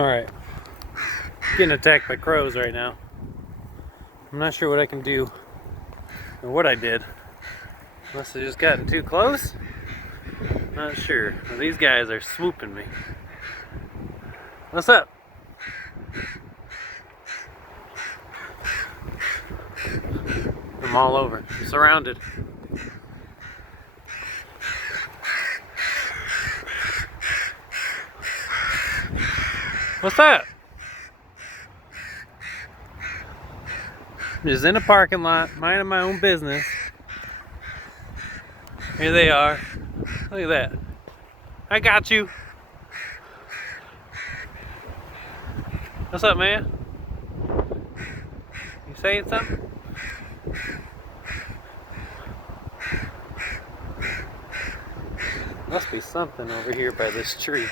Alright. Getting attacked by crows right now. I'm not sure what I can do or what I did. Must have just gotten too close? Not sure. Well, these guys are swooping me. What's up? I'm all over. I'm surrounded. What's that? Just in a parking lot, minding my own business. Here they are. Look at that. I got you. What's up, man? You saying something? Must be something over here by this tree.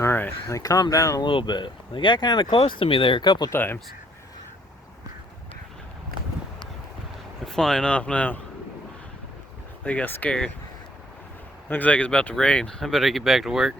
Alright, they calmed down a little bit. They got kind of close to me there a couple times. They're flying off now. They got scared. Looks like it's about to rain. I better get back to work.